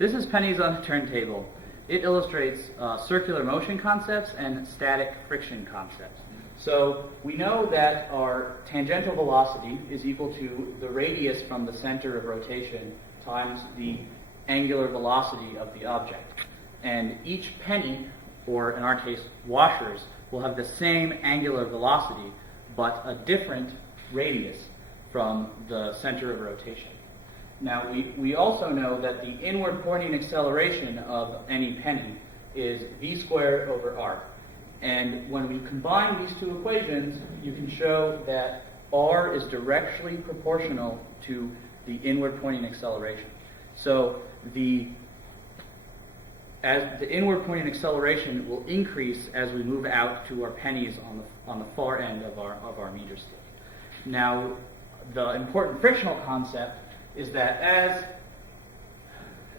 This is Pennies on a Turntable. It illustrates circular motion concepts and static friction concepts. So we know that our tangential velocity is equal to the radius from the center of rotation times the angular velocity of the object. And each penny, or in our case washers, will have the same angular velocity but a different radius from the center of rotation. Now, we also know that the inward pointing acceleration of any penny is v squared over r. And when we combine these two equations, you can show that r is directly proportional to the inward pointing acceleration. So as the inward pointing acceleration will increase as we move out to our pennies on the far end of our meter stick. Now, the important frictional concept is that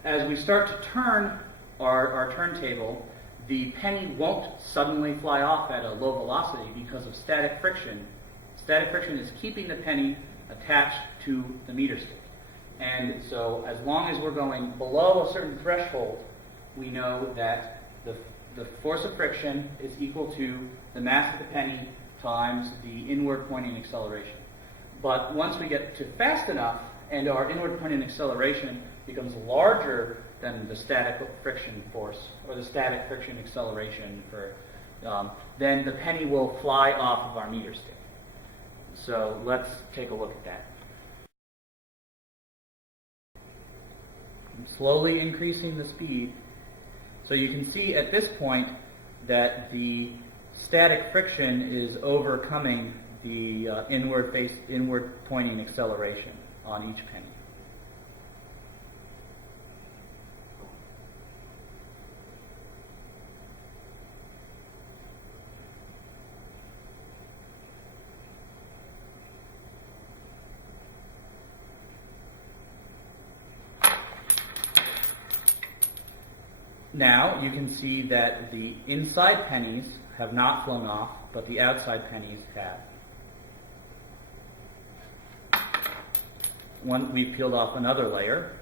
as we start to turn our turntable, the penny won't suddenly fly off at a low velocity because of static friction. Static friction is keeping the penny attached to the meter stick. And so as long as we're going below a certain threshold, we know that the force of friction is equal to the mass of the penny times the inward pointing acceleration. But once we get to fast enough and our inward pointing acceleration becomes larger than the static friction force, or the static friction acceleration, then the penny will fly off of our meter stick. So let's take a look at that. I'm slowly increasing the speed. So you can see at this point that the static friction is overcoming the inward pointing acceleration on each penny. Now you can see that the inside pennies have not flown off, but the outside pennies have. We've peeled off another layer,